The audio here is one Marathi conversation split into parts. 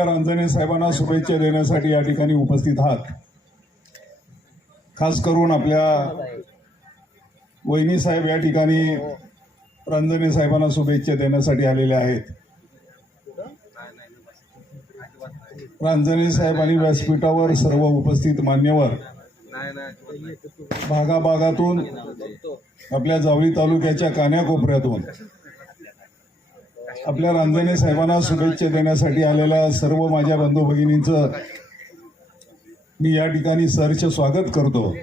आपल्या रांजणे साहेबांना शुभेच्छा देण्यासाठी या ठिकाणी उपस्थित आहात. खास करून आपल्या वहिनी साहेब या ठिकाणी रांजणे साहेबांना शुभेच्छा देण्यासाठी आलेले आहेत. रांजणे साहेब आणि व्यासपीठावर सर्व उपस्थित मान्यवर भागाभागातून आपल्या जावळी तालुक्याच्या कान्याकोपऱ्यातून आपल्या रांजणे साहेबांना शुभेच्छा देण्यासाठी आलेल्या सर्व माझ्या बंधू भगिनींचं मी या ठिकाणी सरचं स्वागत करतो.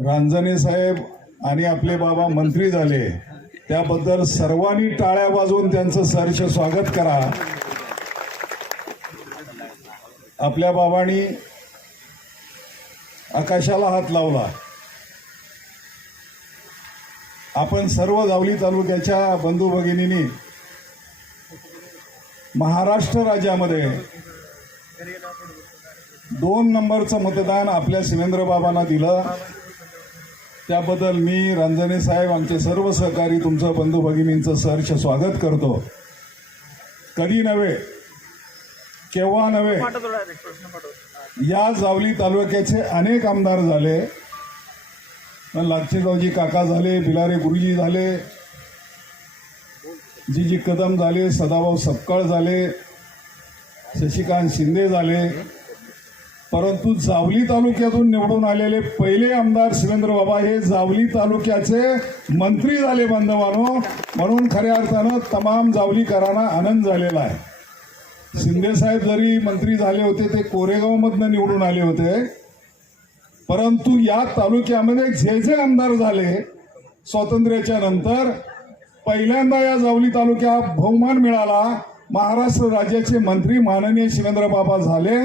रांजणे साहेब आणि आपले बाबा मंत्री झाले. त्याबद्दल सर्वांनी टाळ्या वाजवून त्यांचं सहर्ष स्वागत करा. आपल्या बाबांनी आकाशाला हात लावला. आपण सर्व जावली तालुक्याच्या बंधू भगिनींनी महाराष्ट्र राज्यामध्ये दोन नंबरचं मतदान आपल्या शिवेंद्र बाबांना दिलं. त्याबद्दल मी रंजने साहेब आमचे सर्व सहकारी तुमचं बंधू भगिनींचं सहर्ष स्वागत करतो. कधी नव्हे केव्हा नव्हे या जावली तालुक्याचे अनेक आमदार झाले. लागचेगावजी काका झाले बिलारे गुरुजी झाले जी जी कदम झाले सदाभाऊ सपकाळ झाले शशिकांत शिंदे झाले. परंतु जावली तालुक्यातून निवडून आलेले पहिले आमदार शिवेंद्र बाबा हे जावली तालुक्याचे मंत्री झाले बांधवानो. म्हणून खऱ्या अर्थानं तमाम जावलीकरांना आनंद झालेला आहे. शिंदे साहेब जरी मंत्री झाले होते ते कोरेगावमधनं निवडून आले होते. परंतु या तालुक्यामध्ये जे जे आमदार झाले स्वातंत्र्याच्या नंतर. पहिल्यांदा या जावली तालुक्यात बहुमान मिळाला. महाराष्ट्र राज्याचे मंत्री माननीय शिवेंद्र बाबा झाले.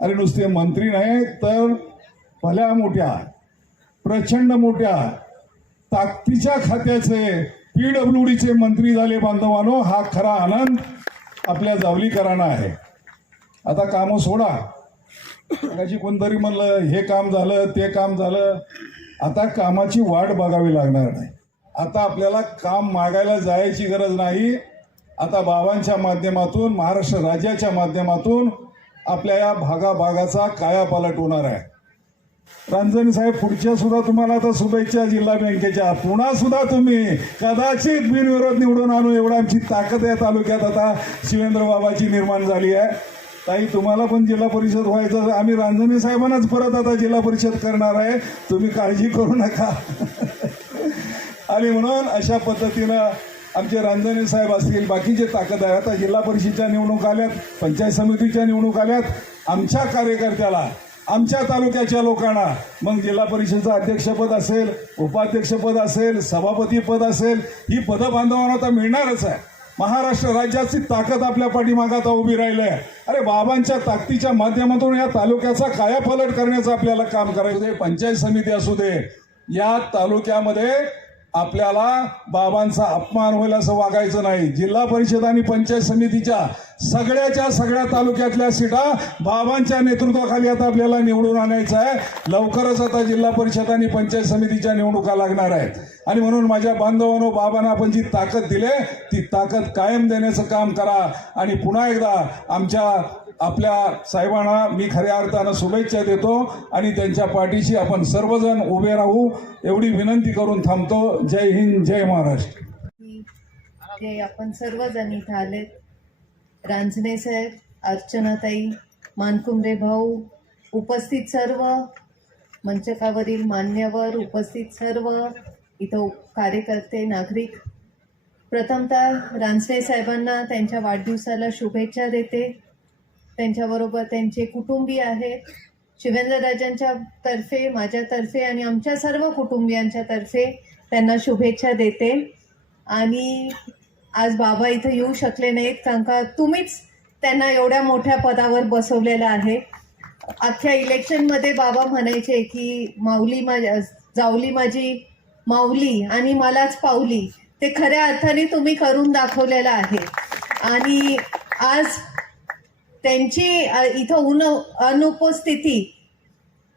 आणि नुसते मंत्री नाही तर भल्या मोठ्या प्रचंड मोठ्या ताकदीच्या खात्याचे पीडब्ल्यूडीचे मंत्री झाले बांधवानो. हा खरा आनंद आपल्या जावलीकरांना आहे. आता कामं सोडा. अशी कोणतरी म्हणलं हे काम झालं ते काम झालं. आता कामाची वाट बघावी लागणार नाही. आता आपल्याला काम मागायला जायची गरज नाही. आता बाबांच्या माध्यमातून महाराष्ट्र राज्याच्या माध्यमातून आपल्या या भागाभागाचा कायापालट होणार आहे. रांजणी साहेब पुढच्या सुद्धा तुम्हाला आता शुभेच्छा जिल्हा बँकेच्या. पुन्हा सुद्धा तुम्ही कदाचित बिनविरोध निवडून आणू. एवढा आमची ताकद या तालुक्यात आता. शिवेंद्र बाबाची निर्माण झाली आहे. ताई तुम्हाला पण जिल्हा परिषद व्हायचं आम्ही रांजणी साहेबांनाच परत आता जिल्हा परिषद करणार आहे. तुम्ही काळजी करू नका. आणि म्हणून अशा पद्धतीनं आमचे रांजणे साहेब असतील बाकीचे ताकद आहे आता जिल्हा परिषदच्या निवडणूक आल्यात पंचायत समितीच्या निवडणूक आल्यात. आमच्या कार्यकर्त्याला आमच्या तालुक्याच्या लोकांना मग जिल्हा परिषदेचं अध्यक्षपद असेल उपाध्यक्षपद असेल सभापतीपद असेल ही पदं बांधवांना आता मिळणारच आहे. महाराष्ट्र राज्याची ताकद आपल्या पाठीमागात आता उभी राहिली आहे अरे बाबांच्या ताकदीच्या माध्यमातून या तालुक्याचा कायापालट करण्याचं आपल्याला काम करायचं आहे. पंचायत समिती असू दे या तालुक्यामध्ये आपल्याला बाबांचा अपमान होईल असं वागायचं नाही. जिल्हा परिषद आणि पंचायत समितीच्या सगळ्याच्या सगळ्या तालुक्यातल्या सीटा बाबांच्या नेतृत्वाखाली आता आपल्याला निवडून आणायचं आहे. लवकरच आता जिल्हा परिषद आणि पंचायत समितीच्या निवडणुका लागणार आहेत. आणि म्हणून माझ्या बांधवांनो बाबांना आपण जी ताकद दिले ती ताकद कायम देण्याचं काम करा. आणि पुन्हा एकदा आमच्या आपल्या साहेबांना मी खऱ्या अर्थानं शुभेच्छा देतो. आणि त्यांच्या पाठीशी आपण सर्वजण उभे राहू. एवढी विनंती करून थांबतो. जय हिंद जय महाराष्ट्र. आपण सर्वजण इथं आलेत रांजणे साहेब अर्चनाताई मानकुंबरे भाऊ उपस्थित सर्व. मंचकावरील मान्यवर उपस्थित सर्व. इथं कार्यकर्ते नागरिक. प्रथमतः रांजने साहेबांना त्यांच्या वाढदिवसाला शुभेच्छा देते. त्यांच्याबरोबर त्यांचे कुटुंबीय आहेत. शिवेंद्रराजांच्या तर्फे माझ्यातर्फे आणि आमच्या सर्व कुटुंबियांच्या तर्फे त्यांना शुभेच्छा देते. आणि आज बाबा इथं येऊ शकले नाहीत कारण का तुम्हीच त्यांना एवढ्या मोठ्या पदावर बसवलेलं आहे. अख्ख्या इलेक्शनमध्ये बाबा म्हणायचे की माऊली माझ्या जावली माझी माऊली आणि मलाच पावली ते खऱ्या अर्थाने तुम्ही करून दाखवलेलं आहे. आणि आज त्यांची इथं उन अनुपस्थिती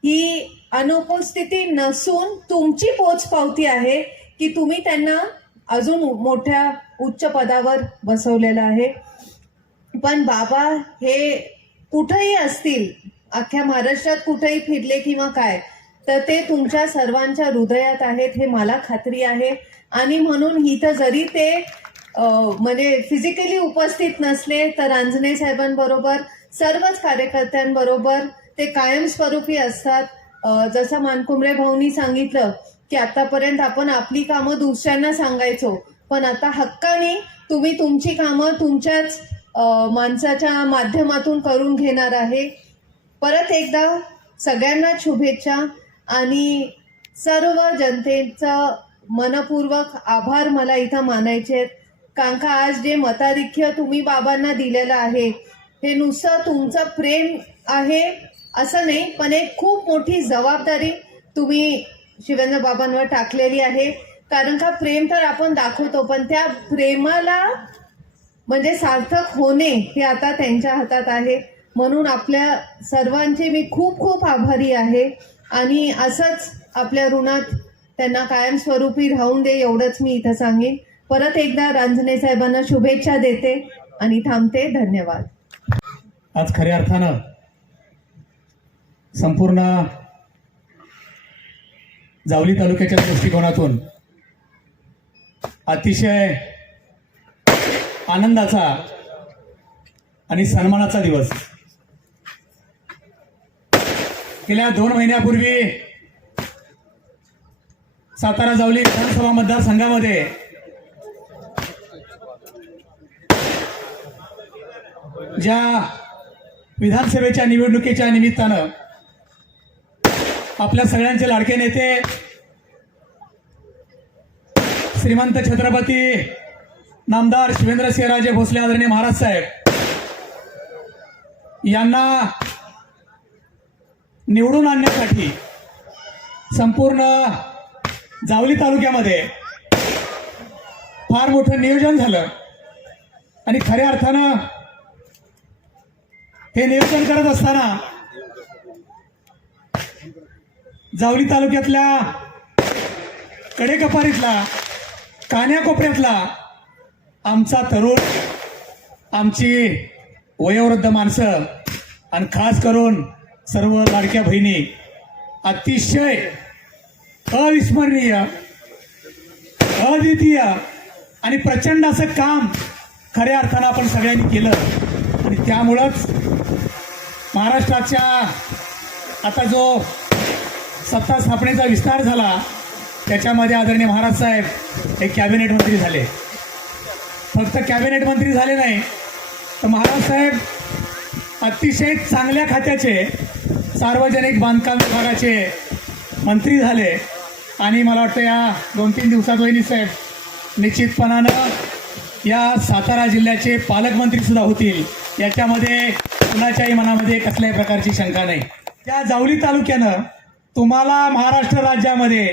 ही अनुपस्थिती नसून तुमची पोचपावती आहे की तुम्ही त्यांना अजून मोठ्या उच्च पदावर बसवलेलं आहे. पण बाबा हे कुठंही असतील अख्ख्या महाराष्ट्रात कुठेही फिरले किंवा काय तर ते तुमच्या सर्वांच्या हृदयात आहेत हे मला खात्री आहे. आणि म्हणून इथं जरी ते म्हणजे फिजिकली उपस्थित नसले तर अंजने साहेबांबरोबर सर्वच कार्यकर्त्यांबरोबर ते कायमस्वरूपी असतात. जसं मानकुमरे भाऊनी सांगितलं की आतापर्यंत आपण आपली कामं दुसऱ्यांना सांगायचो. पण आता हक्काने तुम्ही तुमची कामं तुमच्याच माणसाच्या माध्यमातून करून घेणार आहे. परत एकदा सगळ्यांना शुभेच्छा आणि सर्व जनतेचं मनपूर्वक आभार मला इथं मानायचे आहेत. कारण का आज जे मताधिक्य तुम्ही बाबांना दिलेलं आहे हे नुसतं तुमचं प्रेम आहे असं नाही पण एक खूप मोठी जबाबदारी तुम्ही शिवेंद्र बाबांवर टाकलेली आहे. कारण का प्रेम तर आपण दाखवतो पण त्या प्रेमाला म्हणजे सार्थक होणे हे आता त्यांच्या हातात आहे. म्हणून आपल्या सर्वांचे मी खूप खूप आभारी आहे. आणि असंच आपल्या ऋणात त्यांना कायमस्वरूपी राहून दे एवढंच मी इथं सांगेन. परत एकदा रांजणे साहेबांना शुभेच्छा देते आणि थांबते. धन्यवाद. आज खऱ्या अर्थानं संपूर्ण जावली तालुक्याच्या दृष्टिकोनातून अतिशय आनंदाचा आणि सन्मानाचा दिवस. गेल्या दोन महिन्यापूर्वी सातारा जावली विधानसभा मतदारसंघामध्ये ज्या विधानसभेच्या निवडणुकीच्या निमित्तानं आपल्या सगळ्यांचे लाडके नेते श्रीमंत छत्रपती नामदार शिवेंद्रसिंहराजे भोसले आदरणीय महाराज साहेब यांना निवडून आणण्यासाठी संपूर्ण जावली तालुक्यामध्ये फार मोठं नियोजन झालं. आणि खऱ्या अर्थानं हे नियोजन करत असताना जावली तालुक्यातल्या कडेकपारीतला कान्याकोपऱ्यातला आमचा तरुण आमची वयोवृद्ध माणसं आणि खास करून सर्व लाडक्या बहिणी अतिशय अविस्मरणीय अद्वितीय आणि प्रचंड असं काम खऱ्या अर्थानं आपण सगळ्यांनी केलं. आणि त्यामुळंच महाराष्ट्राच्या आता जो सत्ता स्थापनेचा विस्तार झाला त्याच्यामध्ये आदरणीय महाराज साहेब हे कॅबिनेट मंत्री झाले. फक्त कॅबिनेट मंत्री झाले नाही तर महाराज साहेब अतिशय चांगल्या खात्याचे सार्वजनिक बांधकाम विभागाचे मंत्री झाले. आणि मला वाटतं या दोन तीन दिवसात वहिनी साहेब निश्चितपणानं या सातारा जिल्ह्याचे पालकमंत्री सुद्धा होतील. याच्यामध्ये कुणाच्याही मनामध्ये कसल्याही प्रकारची शंका नाही. त्या जावली तालुक्यानं तुम्हाला महाराष्ट्र राज्यामध्ये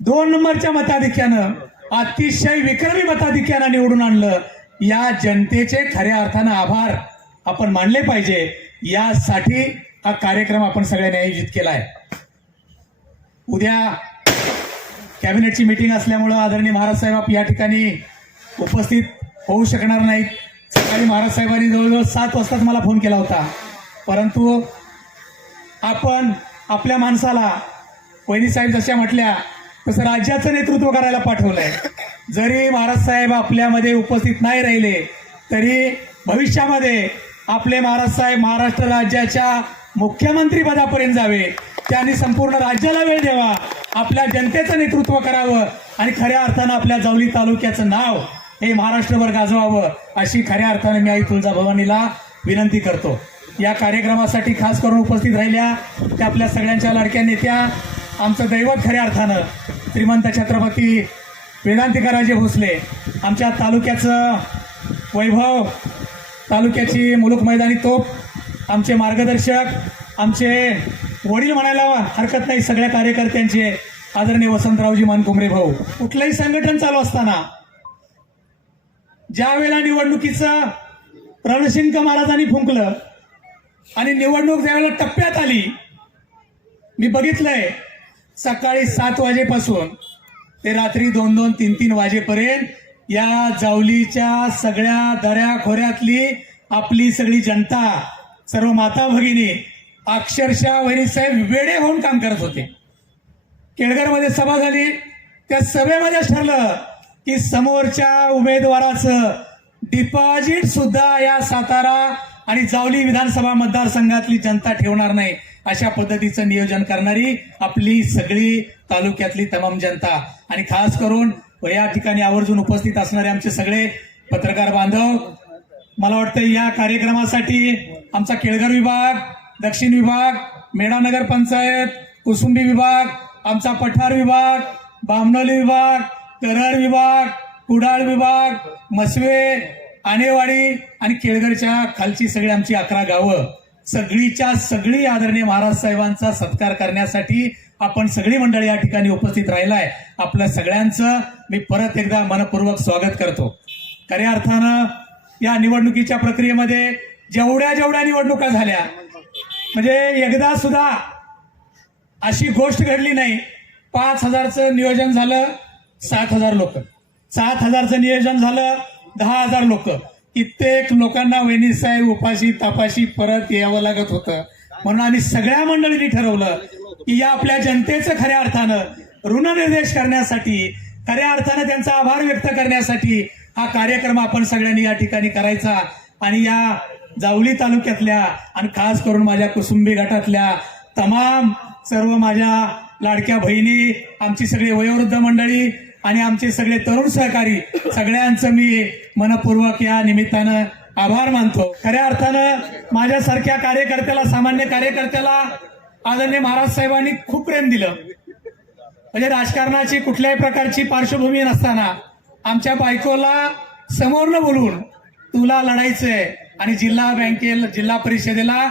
दोन नंबरच्या मताधिक्यानं अतिशय विक्रमी मताधिक्यानं निवडून आणलं. या जनतेचे खऱ्या अर्थानं आभार आपण मानले पाहिजे. यासाठी हा कार्यक्रम आपण सगळ्यांनी आयोजित केला आहे उद्या कॅबिनेटची मीटिंग असल्यामुळं आदरणीय महाराज साहेब या ठिकाणी उपस्थित होऊ शकणार नाहीत. सकाळी महाराज साहेबांनी जवळजवळ सात वाजताच मला फोन केला होता. परंतु आपण आपल्या माणसाला वहिनी साहेब जशा म्हटल्या तसं राज्याचं नेतृत्व करायला पाठवलंय. जरी महाराज साहेब आपल्यामध्ये उपस्थित नाही राहिले तरी भविष्यामध्ये आपले महाराज साहेब महाराष्ट्र राज्याच्या मुख्यमंत्री पदापर्यंत जावे. त्यांनी संपूर्ण राज्याला वेळ द्यावा. आपल्या जनतेचं नेतृत्व करावं आणि खऱ्या अर्थानं आपल्या जावली तालुक्याचं नाव हे महाराष्ट्रभर गाजवावं अशी खऱ्या अर्थानं मी आई तुळजाभवानीला विनंती करतो. या कार्यक्रमासाठी खास करून उपस्थित राहिल्या त्या आपल्या सगळ्यांच्या लाडक्या नेत्या आमचं दैवत खऱ्या अर्थानं श्रीमंत छत्रपती वेदांतिकाराजे भोसले आमच्या तालुक्याचं वैभव तालुक्याची मुलूक मैदानी तोप आमचे मार्गदर्शक आमचे वडील म्हणायला हरकत नाही सगळ्या कार्यकर्त्यांचे आदरणीय वसंतरावजी मानकुमरे भाऊ. कुठलंही संघटन चालू असताना ज्या वेळेला निवडणुकीचं रणशिंक महाराजांनी फुंकलं आणि निवडणूक ज्यावेळेला टप्प्यात आली. मी बघितलंय सकाळी सात वाजेपासून ते रात्री दोन दोन तीन तीन वाजेपर्यंत या जावलीच्या सगळ्या दऱ्या खोऱ्यातली आपली सगळी जनता सर्व माता भगिनी अक्षरशः वहिनीसाहेब वेडे होऊन काम करत होते. केळघरमध्ये सभा झाली. त्या सभेमध्ये ठरलं की समोरच्या उमेदवाराचं डिपॉझिट सुद्धा या सातारा आणि जावली विधानसभा मतदारसंघातली जनता ठेवणार नाही अशा पद्धतीचं नियोजन करणारी आपली सगळी तालुक्यातली तमाम जनता. आणि खास करून या ठिकाणी आवर्जून उपस्थित असणारे आमचे सगळे पत्रकार बांधव मला वाटतं या कार्यक्रमासाठी आमचा केळघर विभाग दक्षिण विभाग मेढा नगर पंचायत कुसुंबी विभाग आमचा पठार विभाग बामनोली विभाग करड विभाग कुडाळ विभाग मसवे आनेवाडी आणि केळघरच्या खालची सगळी आमची अकरा गावं सगळीच्या सगळी आदरणीय महाराज साहेबांचा सत्कार करण्यासाठी आपण सगळी मंडळी या ठिकाणी उपस्थित राहिलाय. आपल्या सगळ्यांचं मी परत एकदा मनपूर्वक स्वागत करतो. खऱ्या अर्थानं या निवडणुकीच्या प्रक्रियेमध्ये जेवढ्या जेवढ्या निवडणुका झाल्या म्हणजे एकदा सुद्धा अशी गोष्ट घडली नाही. पाच हजारचं नियोजन झालं सात हजार लोक. सात हजारचं नियोजन झालं दहा हजार लोक. कित्येक लोकांना वहिनी साहेब उपाशी तापाशी परत यावं लागत होतं. म्हणून आम्ही सगळ्या मंडळींनी ठरवलं की या आपल्या जनतेचं खऱ्या अर्थानं ऋणनिर्देश करण्यासाठी खऱ्या अर्थानं त्यांचा आभार व्यक्त करण्यासाठी हा कार्यक्रम आपण सगळ्यांनी या ठिकाणी करायचा. आणि या जावली तालुक्यातल्या आणि खास करून माझ्या कुसुंबी गटातल्या तमाम सर्व माझ्या लाडक्या बहिणी आमची सगळी वयोवृद्ध मंडळी आणि आमचे सगळे तरुण सहकारी सगळ्यांचं मी मनपूर्वक या निमित्तानं आभार मानतो. खऱ्या अर्थानं माझ्यासारख्या कार्यकर्त्याला सामान्य कार्यकर्त्याला आदरणीय महाराज साहेबांनी खूप प्रेम दिलं. म्हणजे राजकारणाची कुठल्याही प्रकारची पार्श्वभूमी नसताना आमच्या बायकोला समोरनं बोलून तुला लढायचंय आणि जिल्हा बँकेला जिल्हा परिषदेला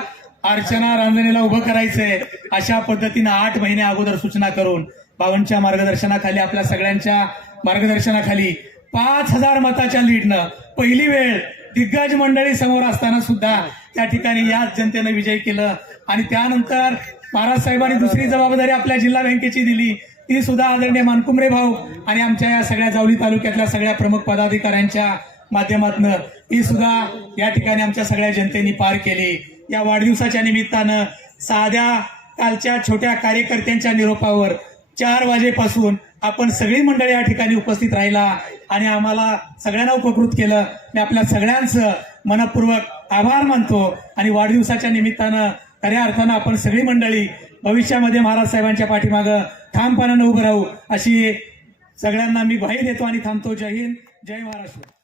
अर्चना रांजणीला उभं करायचंय अशा पद्धतीनं आठ महिने अगोदर सूचना करून बावनच्या मार्गदर्शनाखाली आपल्या सगळ्यांच्या मार्गदर्शनाखाली पाच हजार मताच्या लीडनं पहिली वेळ दिग्गज मंडळी समोर असताना सुद्धा त्या ठिकाणी याच जनतेनं विजय केलं. आणि त्यानंतर महाराज साहेबांनी दुसरी जबाबदारी आपल्या जिल्हा बँकेची दिली. ती सुद्धा आदरणीय मानकुमरे भाऊ आणि आमच्या या सगळ्या जावली तालुक्यातल्या सगळ्या प्रमुख पदाधिकाऱ्यांच्या माध्यमातनं ती सुद्धा या ठिकाणी आमच्या सगळ्या जनतेने पार केली. या वाढदिवसाच्या निमित्तानं साध्या कालच्या छोट्या कार्यकर्त्यांच्या निरोपावर चार वाजेपासून आपण सगळी मंडळी या ठिकाणी उपस्थित राहिला आणि आम्हाला सगळ्यांना उपकृत केलं. मी आपल्या सगळ्यांचं मनपूर्वक आभार मानतो आणि वाढदिवसाच्या निमित्तानं खऱ्या अर्थानं आपण सगळी मंडळी भविष्यामध्ये महाराज साहेबांच्या पाठीमागं ठामपणानं उभं राहू अशी सगळ्यांना मी ग्वाही देतो आणि थांबतो. जय हिंद जय महाराष्ट्र.